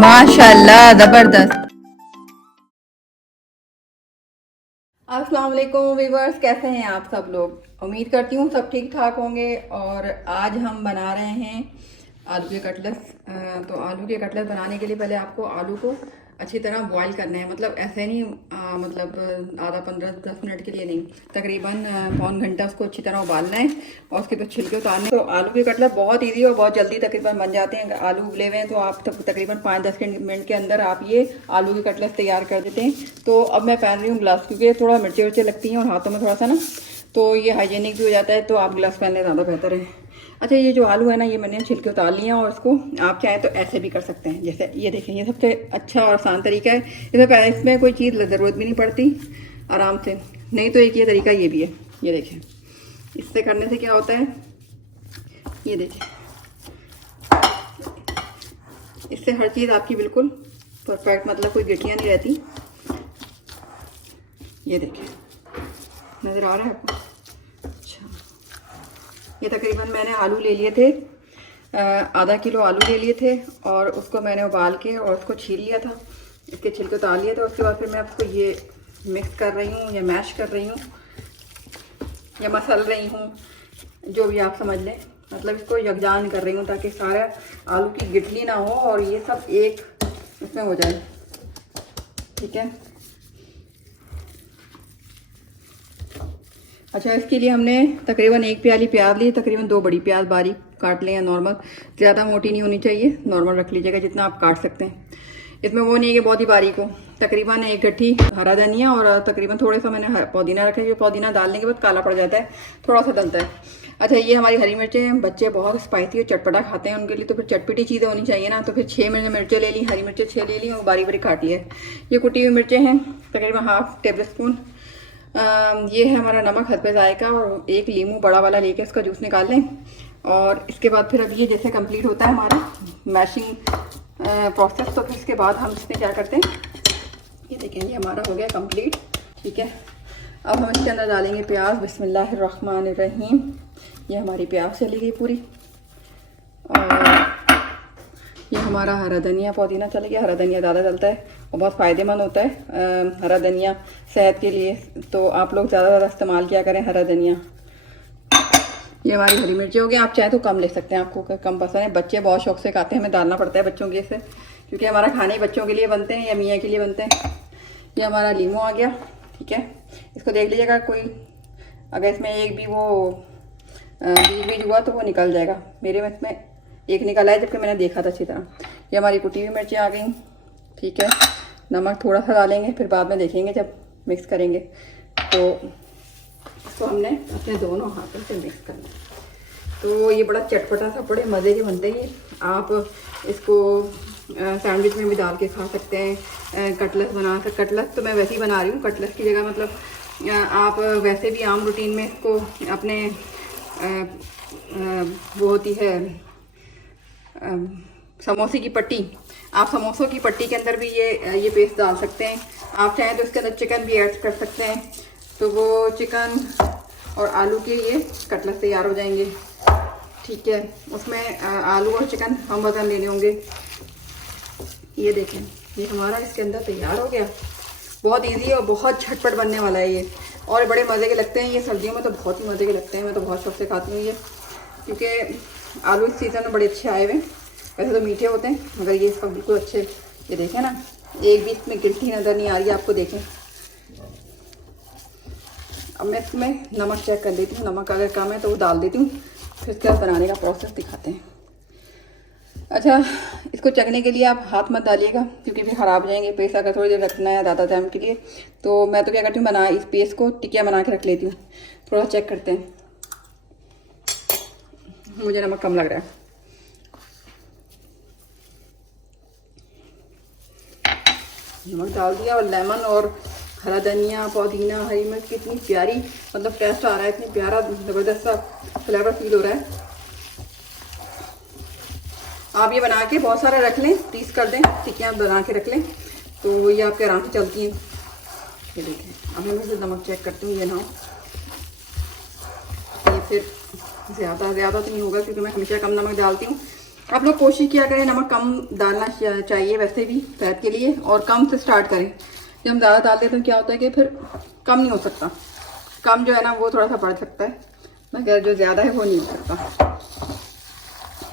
माशाल्लाह जबरदस्त। अस्सलाम वालेकुम वीवर्स, कैसे हैं आप सब लोग। उम्मीद करती हूँ सब ठीक ठाक होंगे। और आज हम बना रहे हैं आलू के कटलेट्स। तो आलू के कटलेट बनाने के लिए पहले आपको आलू को अच्छी तरह बॉईल करना है। मतलब ऐसे नहीं मतलब आधा 15-10 मिनट के लिए नहीं, तकरीबन पौन घंटा उसको अच्छी तरह उबालना है और उसके बाद छिलके उतारने। तो आलू के कटलेट बहुत ईजी और बहुत जल्दी तकरीबन बन जाते हैं। अगर आलू उबले हुए हैं तो आप तकरीबन 5-10 मिनट के अंदर आप ये आलू के कटलेट तैयार कर देते हैं। तो अब मैं पहन रही हूँ ग्लव्स, क्योंकि थोड़ा मिर्ची उर्ची लगती हैं और हाथों में थोड़ा सा ना, तो ये हाइजीनिक भी हो जाता है। तो आप ग्लव्स पहनने ज़्यादा बेहतर है। अच्छा, ये जो आलू है ना, ये मैंने छिलके उतार लिए हैं और इसको आप चाहें तो ऐसे भी कर सकते हैं। जैसे ये देखें, ये सबसे अच्छा और आसान तरीका है। इसमें कोई चीज़ ज़रूरत भी नहीं पड़ती, आराम से। नहीं तो एक ये तरीका ये भी है, ये देखें। इससे करने से क्या होता है, ये देखें, इससे हर चीज़ आपकी बिल्कुल परफेक्ट, मतलब कोई गिटियाँ नहीं रहती। ये देखें, नज़र आ रहा है आपको। ये तकरीबन मैंने आलू ले लिए थे, आधा किलो आलू ले लिए थे और उसको मैंने उबाल के और उसको छील लिया था, इसके छिलके उतार लिए थे। उसके बाद फिर मैं उसको ये मिक्स कर रही हूँ या मैश कर रही हूँ या मसल रही हूँ, जो भी आप समझ लें। मतलब इसको यकजान कर रही हूँ ताकि सारा आलू की गिठली ना हो और ये सब एक इसमें हो जाए। ठीक है। अच्छा, इसके लिए हमने तकरीबन 1 प्याली प्याज ली, तकरीबन 2 बड़ी प्याज बारीक काट लें या नॉर्मल, ज़्यादा मोटी नहीं होनी चाहिए, नॉर्मल रख लीजिएगा जितना आप काट सकते हैं। इसमें वो नहीं है कि बहुत ही बारीक हो। तकरीबन 1 गट्ठी हरा धनिया और तकरीबन थोड़ा सा मैंने पुदीना रखा है, जो पुदीना डालने के बाद काला पड़ जाता है, थोड़ा सा डलता है। अच्छा, ये हमारी हरी मिर्चें हैं। बच्चे बहुत स्पाइसी और चटपटा खाते हैं, उनके लिए तो फिर चटपटी चीज़ें होनी चाहिए ना। तो फिर 6 मैंने मिर्चें ले ली, हरी मिर्चें 6 ले ली और बारीक बारीक काटी है। ये कुटी हुई मिर्चें हैं, तकरीबन ½ टेबल स्पून। ये है हमारा नमक हद पे जायका, और 1 लीमू बड़ा वाला लेके इसका जूस निकाल लें। और इसके बाद फिर अब ये जैसे कंप्लीट होता है हमारा मैशिंग प्रोसेस, तो फिर इसके बाद हम इसमें क्या करते हैं, ये देखें, ये हमारा हो गया कंप्लीट। ठीक है। अब हम इसके अंदर डालेंगे प्याज। बिस्मिल्लाहिर्रहमानिर्रहीम। ये हमारी प्याज चली गई पूरी, और ये हमारा हरा धनिया पुदीना चला गया। हरा धनिया ज़्यादा डलता है और बहुत फ़ायदेमंद होता है हरा धनिया सेहत के लिए, तो आप लोग ज़्यादा इस्तेमाल किया करें हरा धनिया। ये हमारी हरी मिर्ची हो गई। आप चाहे तो कम ले सकते हैं, आपको कम पसंद है। बच्चे बहुत शौक से खाते हैं, हमें डालना पड़ता है बच्चों के से, क्योंकि हमारा खाने ही बच्चों के लिए बनते हैं या मियाँ के लिए बनते हैं। ये हमारा लीमू आ गया। ठीक है, इसको देख लीजिएगा, कोई अगर इसमें एक भी वो बीज हुआ तो वो निकल जाएगा। मेरे में इसमें एक निकला है, जबकि मैंने देखा था अच्छी तरह। ये हमारी कुटी हुई मिर्ची आ गई। ठीक है, नमक थोड़ा सा डालेंगे, फिर बाद में देखेंगे जब मिक्स करेंगे। तो इसको हमने अपने दोनों हाथों से मिक्स करना है। तो ये बड़ा चटपटा सा, बड़े मज़े के बनते हैं। आप इसको सैंडविच में भी डाल के खा सकते हैं, कटलेट बना कर। कटलेट तो मैं वैसे ही बना रही हूँ, कटलेट की जगह मतलब आप वैसे भी आम रूटीन में इसको अपने वो होती है समोसे की पट्टी, आप समोसों की पट्टी के अंदर भी ये पेस्ट डाल सकते हैं। आप चाहें तो इसके अंदर चिकन भी ऐड कर सकते हैं, तो वो चिकन और आलू के ये कटलेट तैयार हो जाएंगे। ठीक है, उसमें आलू और चिकन हम वजन लेने होंगे। ये देखें, ये हमारा इसके अंदर तैयार हो गया। बहुत इजी और बहुत झटपट बनने वाला है ये, और बड़े मज़े के लगते हैं। ये सर्दियों में तो बहुत ही मज़े के लगते हैं, मैं तो बहुत शौक से खाती हूँ ये, क्योंकि आलू इस सीज़न में बड़े अच्छे आए हुए हैं। वैसे तो मीठे होते हैं, मगर ये इसका बिल्कुल अच्छे। ये देखें ना, एक भी इसमें गिल्टी नज़र नहीं आ रही है आपको। देखें, अब मैं इसमें नमक चेक कर देती हूँ, नमक अगर कम है तो वो डाल देती हूँ, फिर इसके बाद बनाने का प्रोसेस दिखाते हैं। अच्छा, इसको चखने के लिए आप हाथ मत डालिएगा, क्योंकि फिर ख़राब हो जाएंगे। पेस्ट अगर थोड़ी देर रखना है ज़्यादा टाइम के लिए, तो मैं तो क्या करती हूँ, इस पेस्ट को टिकिया बना के रख लेती हूँ। थोड़ा चेक करते हैं, मुझे नमक कम लग रहा है। नमक डाल दिया, और लेमन और हरा धनिया, पुदीना, हरी मिर्च, कितनी प्यारी मतलब टेस्ट आ रहा है, इतनी प्यारा ज़बरदस्त सा फ्लेवर फील हो रहा है। आप ये बना के बहुत सारा रख लें, 30 कर दें, टिक्कियाँ बना के रख लें, तो ये आपके आराम से चलती हैं। ये देखें, अब मैं फिर नमक चेक करती हूँ, ये ना हो ये फिर ज़्यादा तो नहीं होगा, क्योंकि मैं हमेशा कम नमक डालती हूँ। आप लोग कोशिश किया करें नमक कम डालना चाहिए वैसे भी सेहत के लिए, और कम से स्टार्ट करें। जब हम ज़्यादा डालते हैं तो क्या होता है कि फिर कम नहीं हो सकता, कम जो है ना वो थोड़ा सा बढ़ सकता है, मगर जो ज़्यादा है वो नहीं हो सकता।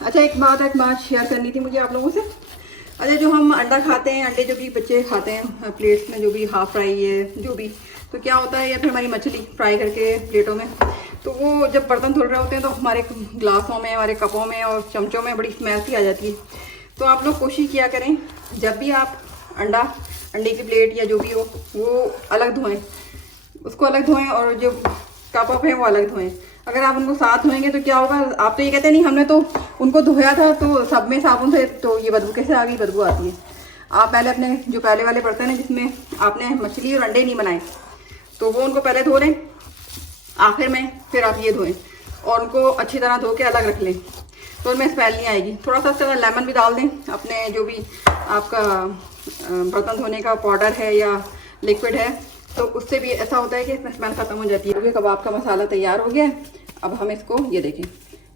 अच्छा एक बात शेयर करनी थी मुझे आप लोगों से। अच्छा जो हम अंडा खाते हैं, अंडे जो भी बच्चे खाते हैं प्लेट्स में, जो भी हाफ फ्राई है जो भी, तो क्या होता है, या फिर हमारी मछली फ्राई करके प्लेटों में, तो वो जब बर्तन धुल रहे होते हैं तो हमारे ग्लासों में, हमारे कपों में और चमचों में बड़ी स्मेल सी आ जाती है। तो आप लोग कोशिश किया करें जब भी आप अंडे की प्लेट या जो भी हो वो अलग धोएं, उसको अलग धोएं, और जो कप अप है वो अलग धोएं। अगर आप उनको साथ धोएंगे तो क्या होगा, आप तो ये कहते हैं नहीं हमने तो उनको धोया था तो सब में साबुन से, तो ये बदबू कैसे आ गई, बदबू आती है। आप पहले अपने जो पहले वाले बर्तन हैं जिसमें आपने मछली और अंडे नहीं बनाए, तो वो उनको पहले धो लें, आखिर में फिर आप ये धोएं और उनको अच्छी तरह धो के अलग रख लें, तो उनमें स्मेल नहीं आएगी। थोड़ा सा लेमन भी डाल दें, अपने जो भी आपका बर्तन धोने का पाउडर है या लिक्विड है, तो उससे भी ऐसा होता है कि इसमें स्मेल खत्म हो जाती है। कबाब का मसाला तैयार हो गया। अब हम इसको ये देखें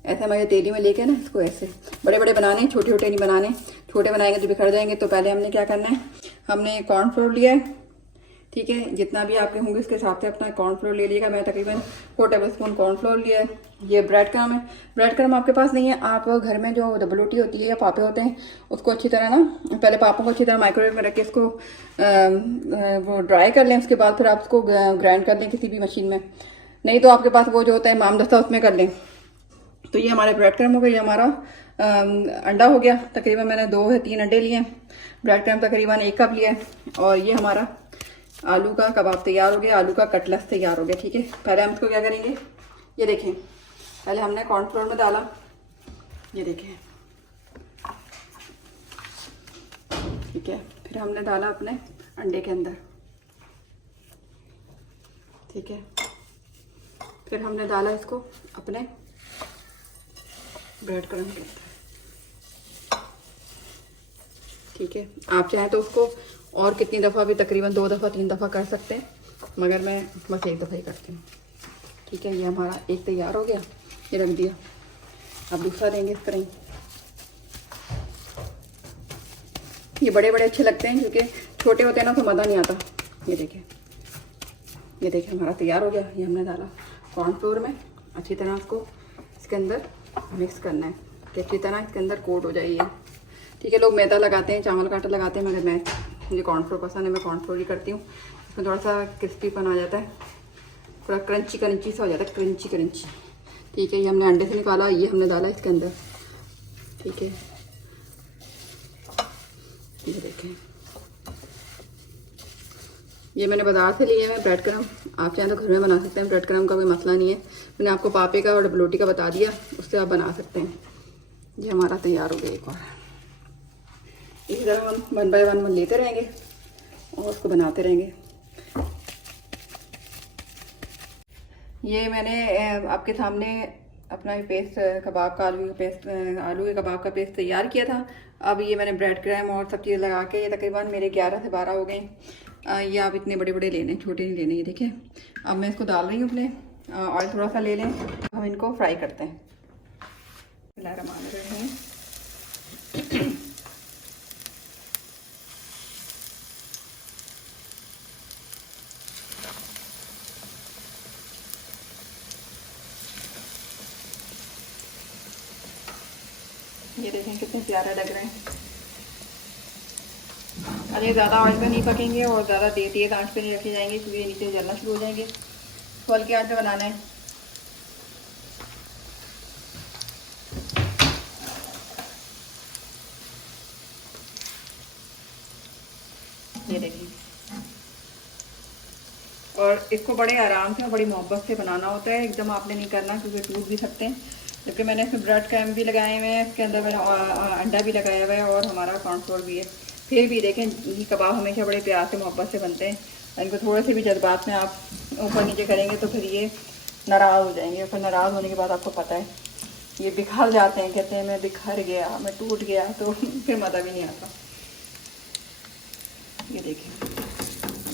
ऐसे हमारे तेली में लेके ना, इसको ऐसे बड़े बड़े बनाने, छोटे छोटे नहीं बनाने, छोटे बनाएंगे तो बिखर जाएंगे। तो पहले हमने क्या करना है, हमने कॉर्नफ्लोर लिया है, ठीक है, जितना भी आपके होंगे उसके हिसाब से अपना कॉर्नफ्लोर ले लीजिएगा। मैं तकरीबन 4 टेबलस्पून कॉर्नफ्लोर लिया है। ये ब्रेड क्रम्ब है, ब्रेड क्रम्ब आपके पास नहीं है, आप घर में जो डबल रोटी होती है या पापे होते हैं उसको अच्छी तरह ना, पहले पापों को अच्छी तरह माइक्रोवेव में रख के इसको वो ड्राई कर लें, उसके बाद फिर आप उसको ग्राइंड कर लें किसी भी मशीन में, नहीं तो आपके पास वो जो होता है मामदस्ता उसमें कर लें। तो ये हमारे ब्रेड क्रम्ब हो गए, ये हमारा अंडा हो गया। तकरीबन मैंने 2 या 3 अंडे लिए, ब्रेड क्रम्ब तकरीबन 1 कप लिया, और ये हमारा आलू का कबाब तैयार हो गया, आलू का कटलेट्स तैयार हो गया, ठीक है। पहले हम इसको क्या करेंगे, ये देखें, पहले हमने कॉर्नफ्लोर में डाला, ये देखें, ठीक है, फिर हमने डाला अपने अंडे के अंदर, ठीक है, फिर हमने डाला इसको अपने ब्रेड क्रम्ब के अंदर, ठीक है। आप चाहें तो उसको और कितनी दफ़ा भी, तकरीबन 2 दफ़ा 3 दफ़ा कर सकते हैं, मगर मैं बस 1 दफ़ा ही करती हूँ, ठीक है। ये हमारा एक तैयार हो गया, ये रख दिया। अब दूसरा देंगे इस तरह ही। ये बड़े बड़े अच्छे लगते हैं क्योंकि छोटे होते हैं ना तो मज़ा नहीं आता। ये देखिए, ये देखिए हमारा तैयार हो गया। ये हमने डाला कॉर्नफ्लोर में, अच्छी तरह उसको इसके अंदर मिक्स करना है कि अच्छी तरह इसके अंदर कोट हो जाए, ठीक है। लोग मैदा लगाते हैं, चावल का आटा लगाते हैं, मगर मुझे कॉर्नफ्लोर पसंद है, मैं कॉर्नफ्लोर ही करती हूँ। इसमें थोड़ा सा क्रिस्पीपन आ जाता है, थोड़ा क्रंची क्रंची सा हो जाता है, क्रंची क्रंची, ठीक है। ये हमने अंडे से निकाला, ये हमने डाला इसके अंदर, ठीक है। ये देखें, ये मैंने बाजार से लिए हैं ब्रेड क्रम्ब, आप चाहें तो घर में बना सकते हैं, ब्रेड क्रम्ब का कोई मसला नहीं है। मैंने आपको पापे का और डबल रोटी का बता दिया, उससे आप बना सकते हैं। ये हमारा तैयार हो गया एक और। इसी तरह हम 1 बाय 1 लेते रहेंगे और उसको बनाते रहेंगे। ये मैंने आपके सामने अपना पेस्ट कबाब का, आलू के कबाब का पेस्ट तैयार किया था। अब ये मैंने ब्रेड क्रम्ब और सब चीज़ लगा के, ये तकरीबन मेरे 11 से 12 हो गए। ये आप इतने बड़े बड़े लेने, छोटे नहीं लेने। ये देखिए, अब मैं इसको डाल रही हूँ अपने, ऑयल थोड़ा सा ले लें, हम इनको फ्राई करते हैं। ये देखें कितने प्यारे लग रहे हैं। अरे ज़्यादा आंच पे नहीं पकेंगे और ज़्यादा तेज़ आंच पे नहीं रखे जाएंगे क्योंकि ये नीचे जलना शुरू हो जाएंगे। तो हल्की आंच पे बनाना है। ये देखिए, और इसको बड़े आराम से और बड़ी मोहब्बत से बनाना होता है, एकदम आपने नहीं करना क्योंकि टूट भी सकते हैं। जबकि मैंने इसमें ब्रेड क्रम्ब भी लगाए हुए हैं, इसके अंदर मैंने अंडा भी लगाया हुआ है और हमारा कॉर्नफ्लोर भी है। फिर भी देखें, ये कबाब हमेशा बड़े प्यार से मोहब्बत से बनते हैं। इनको थोड़े से भी जज्बात में आप ऊपर नीचे करेंगे तो फिर ये नाराज़ हो जाएंगे। फिर नाराज़ होने के बाद आपको पता है ये बिखर जाते हैं, कहते हैं मैं बिखर गया, मैं टूट गया, तो फिर मज़ा भी नहीं आता। ये देखिए,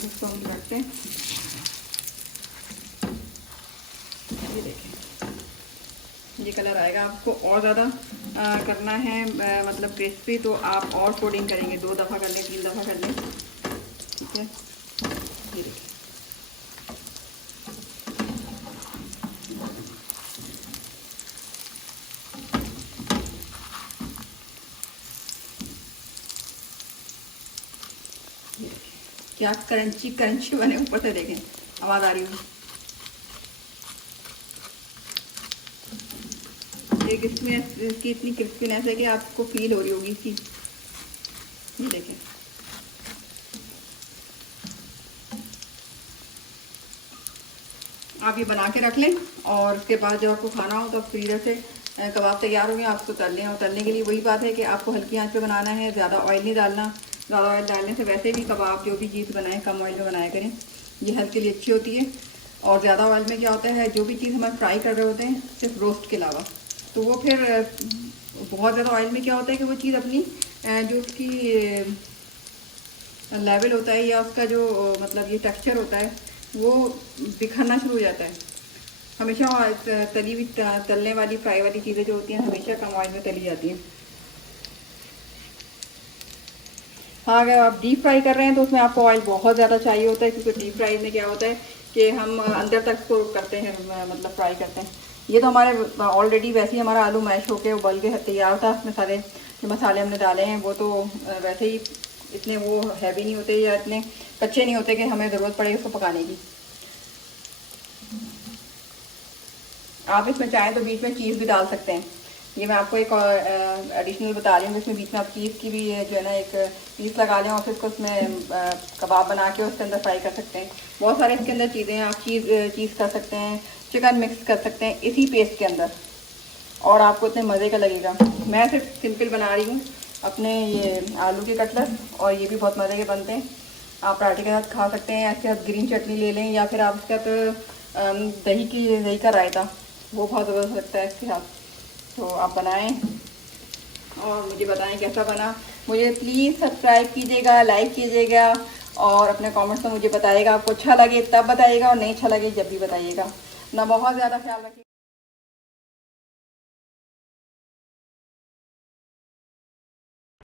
इसको हम रखते हैं। ये देखें, ये कलर आएगा आपको और ज़्यादा करना है मतलब क्रिस्पी, तो आप और कोटिंग करेंगे, 2 दफ़ा कर लें, 3 दफ़ा कर लें, ठीक है। ये देखिए, क्या क्रंची क्रंची बने, ऊपर से देखें, आवाज़ आ रही होगी। ये इसकी इतनी क्रिस्पीनेस है कि आपको फील हो रही होगी इसकी। ये देखें, आप ये बना के रख लें और उसके बाद जब आपको खाना हो तो फ्रीजर से कबाब तैयार हो गए, आप उसको तल लें। और तलने के लिए वही बात है कि आपको हल्की आंच पे बनाना है, ज़्यादा ऑयल नहीं डालना। ज़्यादा ऑयल डालने से वैसे भी कबाब जो भी चीज़ बनाएं कम ऑयल में बनाया करें, ये हेल्थ के लिए अच्छी होती है। और ज़्यादा ऑयल में क्या होता है, जो भी चीज़ हम फ्राई कर रहे होते हैं सिर्फ रोस्ट के अलावा, तो वो फिर बहुत ज़्यादा ऑयल में क्या होता है कि वो चीज़ अपनी जो उसकी लेवल होता है या उसका जो मतलब ये टेक्सचर होता है वो बिखरना शुरू हो जाता है। हमेशा तली हुई तलने वाली फ्राई वाली चीज़ें जो होती हैं हमेशा कम ऑयल में तली जाती हैं। हाँ, अगर आप डीप फ्राई कर रहे हैं तो उसमें आपको ऑयल बहुत ज़्यादा चाहिए होता है, क्योंकि डीप फ्राई में क्या होता है कि हम अंदर तक को करते हैं, मतलब फ्राई करते हैं। ये तो हमारे ऑलरेडी वैसे ही हमारा आलू मैश होके उबल के तैयार था। उसमें सारे जो मसाले हमने डाले हैं वो तो वैसे ही इतने वो हैवी नहीं होते या इतने कच्चे नहीं होते कि हमें ज़रूरत पड़े उसको पकाने की। आप इसमें चाहें तो बीच में चीज़ भी डाल सकते हैं। ये मैं आपको एक एडिशनल बता रही हूँ, इसमें बीच में आप चीज़ की भी जो है ना एक पीस लगा लें और फिर उसको उसमें कबाब बना के उसके अंदर फ्राई कर सकते हैं। बहुत सारे इसके अंदर चीज़ें हैं, आप चीज़ कर सकते हैं, चिकन मिक्स कर सकते हैं इसी पेस्ट के अंदर, और आपको इतने मज़े का लगेगा। मैं सिर्फ सिंपल बना रही हूँ अपने ये आलू के कटलेट, और ये भी बहुत मज़े के बनते हैं। आप पराठे के साथ खा सकते हैं, इसके साथ ग्रीन चटनी ले लें, या फिर आप इसके साथ दही का रायता, वो बहुत ज़बरदस्त लगता है इसके साथ। तो आप बनाएं और मुझे बताएं कैसा बना। मुझे प्लीज़ सब्सक्राइब कीजिएगा, लाइक कीजिएगा, और अपने कमेंट्स में मुझे बताइएगा। आपको अच्छा लगे तब बताइएगा और नहीं अच्छा लगे जब भी बताइएगा। ना बहुत ज़्यादा ख्याल रखिए।